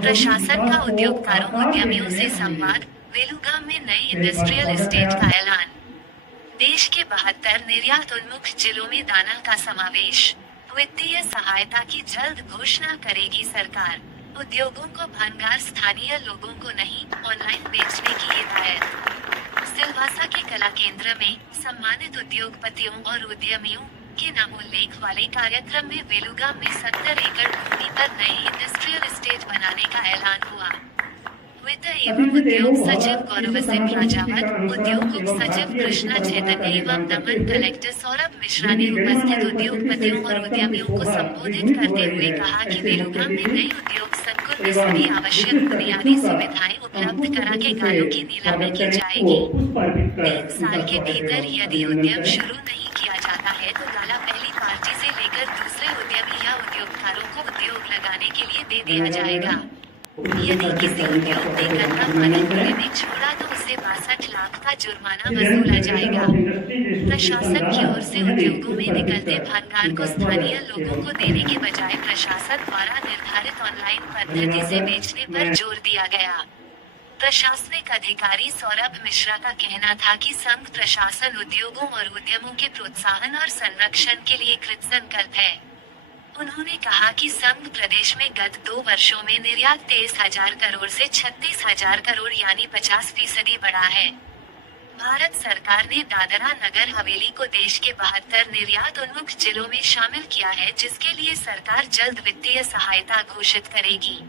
प्रशासन का उद्योगकारों उद्यमियों से संवाद। वेलुगाम में नए इंडस्ट्रियल एस्टेट का ऐलान। देश के 72 निर्यात उन्मुख जिलों में दाना का समावेश। वित्तीय सहायता की जल्द घोषणा करेगी सरकार। उद्योगों को भंगार, स्थानीय लोगों को नहीं, ऑनलाइन बेचने की हिदायत। सिलवासा के कला केंद्र में सम्मानित उद्योगपतियों और उद्यमियों के नाम उल्लेख वाले कार्यक्रम में वेलुगाम में 70 एकड़ भूमि पर नए इंडस्ट्रियल एस्टेट बनाने का ऐलान हुआ। वित्त एवं उद्योग सचिव गौरव सिंह राजावत, उद्योग उप सचिव कृष्णा चैतन्य एवं दमन कलेक्टर सौरभ मिश्रा ने उपस्थित उद्योगपतियों और उद्यमियों को संबोधित करते हुए कहा कि वेलुगाम में नए उद्योग संकुल में सभी आवश्यक बुनियादी सुविधाएं उपलब्ध करा के गायों की नीलामी की जाएगी। 3 साल के भीतर यदि उद्यम शुरू नहीं किया जाता है तो गाला पहली पार्टी से लेकर दूसरे उद्यमी या उद्योगकारों को उद्योग लगाने के लिए दे दिया जाएगा। यदि किसी उद्योग ने गन्ना पानी खुले में छोड़ा तो उसे 62 लाख का जुर्माना वसूला जाएगा। प्रशासन की ओर से उद्योगों में निकलते भंगार को स्थानीय लोगों को देने के बजाय प्रशासन द्वारा निर्धारित ऑनलाइन पद्धति से बेचने पर जोर दिया गया। प्रशासनिक अधिकारी सौरभ मिश्रा का कहना था कि संघ प्रशासन उद्योगों और उद्यमों के प्रोत्साहन और संरक्षण के लिए कृतसंकल्प है। उन्होंने कहा कि संघ प्रदेश में गत 2 वर्षों में निर्यात 23,000 करोड़ से 36,000 करोड़ यानी 50% बढ़ा है। भारत सरकार ने दादरा नगर हवेली को देश के 72 निर्यात उन्मुख जिलों में शामिल किया है, जिसके लिए सरकार जल्द वित्तीय सहायता घोषित करेगी।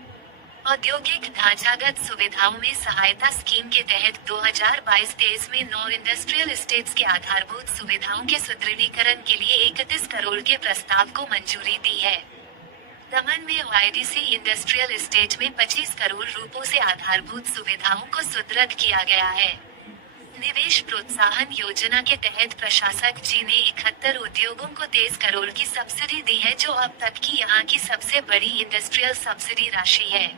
औद्योगिक ढांचागत सुविधाओं में सहायता स्कीम के तहत 2022-23 में 9 इंडस्ट्रियल एस्टेट्स के आधारभूत सुविधाओं के सुदृढ़ीकरण के लिए 31 करोड़ के प्रस्ताव को मंजूरी दी है। दमन में ओआईडीसी इंडस्ट्रियल एस्टेट में 25 करोड़ रुपयों से आधारभूत सुविधाओं को सुदृढ़ किया गया है। निवेश प्रोत्साहन योजना के तहत प्रशासक जी ने 71 उद्योगों को 23 करोड़ की सब्सिडी दी है, जो अब तक की यहाँ की सबसे बड़ी इंडस्ट्रियल सब्सिडी राशि है।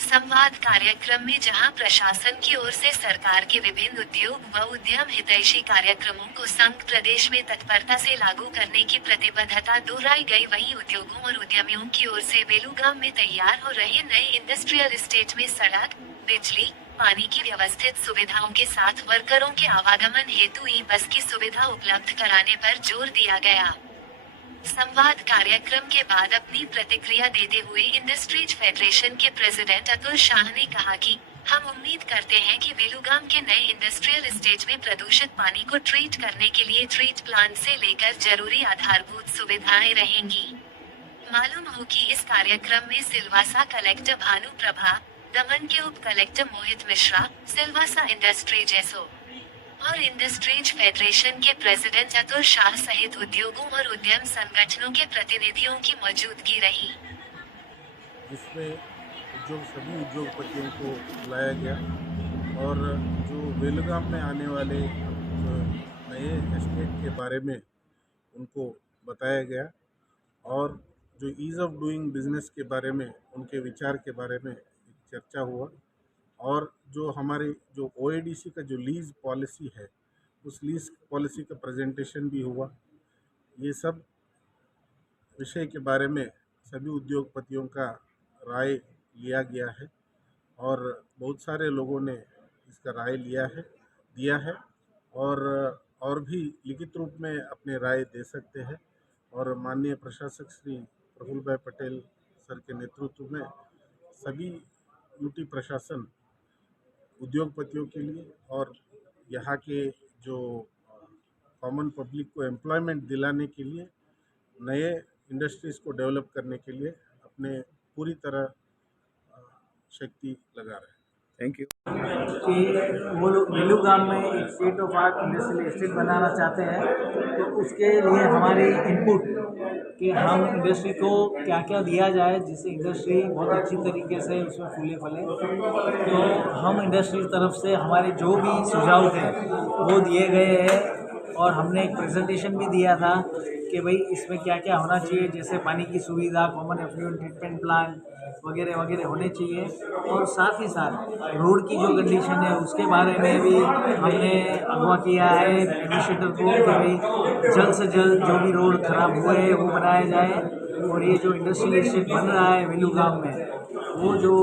संवाद कार्यक्रम में जहां प्रशासन की ओर से सरकार के विभिन्न उद्योग व उद्यम हितैषी कार्यक्रमों को संघ प्रदेश में तत्परता से लागू करने की प्रतिबद्धता दोहराई गई, वहीं उद्योगों और उद्यमियों की ओर से वेलुगाम में तैयार हो रहे नए इंडस्ट्रियल एस्टेट में सड़क, बिजली, पानी की व्यवस्थित सुविधाओं के साथ वर्करों के आवागमन हेतु ई बस की सुविधा उपलब्ध कराने पर जोर दिया गया। संवाद कार्यक्रम के बाद अपनी प्रतिक्रिया देते हुए इंडस्ट्रीज फेडरेशन के प्रेसिडेंट अतुल शाह ने कहा कि हम उम्मीद करते हैं कि वेलुगाम के नए इंडस्ट्रियल एस्टेट में प्रदूषित पानी को ट्रीट करने के लिए ट्रीट प्लांट से लेकर जरूरी आधारभूत सुविधाएं रहेंगी। मालूम हो कि इस कार्यक्रम में सिलवासा कलेक्टर भानु प्रभा, दमन के उप कलेक्टर मोहित मिश्रा, सिलवासा इंडस्ट्रीज एसओ और इंडस्ट्रीज फेडरेशन के प्रेसिडेंट अतुल शाह सहित उद्योगों और उद्यम संगठनों के प्रतिनिधियों की मौजूदगी रही, जिसमें सभी उद्योगपतियों को बुलाया गया और जो वेलुगाम में आने वाले नए एस्टेट के बारे में उनको बताया गया और जो ईज़ ऑफ डूइंग बिजनेस के बारे में उनके विचार के बारे में चर्चा हुआ और जो हमारे जो ओएडीसी का जो लीज पॉलिसी है उस लीज पॉलिसी का प्रेजेंटेशन भी हुआ। ये सब विषय के बारे में सभी उद्योगपतियों का राय लिया गया है और बहुत सारे लोगों ने इसका राय दिया है और भी लिखित रूप में अपने राय दे सकते हैं और माननीय प्रशासक श्री प्रफुल्ल भाई पटेल सर के नेतृत्व में सभी यूटी प्रशासन उद्योगपतियों के लिए और यहाँ के जो कॉमन पब्लिक को एम्प्लॉयमेंट दिलाने के लिए, नए इंडस्ट्रीज़ को डेवलप करने के लिए अपने पूरी तरह शक्ति लगा रहे हैं। Thank you. कि वो लोग वेलुगाम में एक state of art industrial estate बनाना चाहते हैं, तो उसके लिए हमारी इनपुट कि हम इंडस्ट्री को क्या क्या दिया जाए जिससे इंडस्ट्री बहुत अच्छी तरीके से उसमें फूले फले। तो हम इंडस्ट्री की तरफ से हमारे जो भी सुझाव थे वो दिए गए हैं और हमने एक प्रेजेंटेशन भी दिया था कि भाई इसमें क्या क्या होना चाहिए, जैसे पानी की सुविधा, कॉमन एफ्लुएंट ट्रीटमेंट प्लांट वगैरह वगैरह होने चाहिए। और साथ ही साथ रोड की जो कंडीशन है उसके बारे में भी हमने अगवा किया है एडमिनिस्ट्रेटर को कि भाई जल्द से जल्द जो भी रोड खराब हुए हैं वो बनाया जाए। और ये जो इंडस्ट्रियल एस्टेट बन रहा है वेलुगाम में, वो जो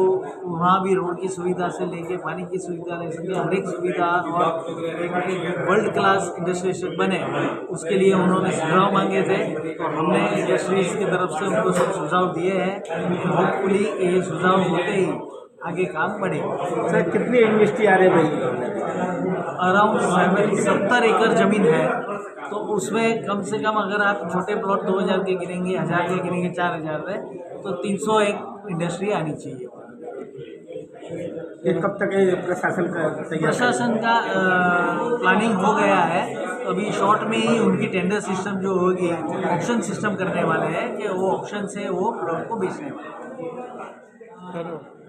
वहाँ भी रोड की सुविधा से लेके पानी की सुविधा ले सके, हर एक सुविधा और एक वर्ल्ड क्लास इंडस्ट्री बने, उसके लिए उन्होंने सुझाव मांगे थे। तो हमने इंडस्ट्रीज की तरफ से उनको सब सुझाव दिए हैं। होपफुली ये सुझाव होते ही आगे काम बढ़ेगा। सर कितनी इन्वेस्टी आ रही है भाई? अराउंड 70 एकड़ जमीन है, तो उसमें कम से कम अगर आप छोटे प्लॉट 2000 के गिनेंगे, 1000 के गिनेंगे, 4000 में, तो 301 इंडस्ट्री आनी चाहिए। ये कब तक ये प्रशासन का तैयार? प्रशासन का प्लानिंग हो गया है, तो अभी शॉर्ट में ही उनकी टेंडर सिस्टम जो होगी, ऑप्शन सिस्टम करने वाले हैं कि वो ऑप्शन से वो प्लॉट को बेचने वाले हैं।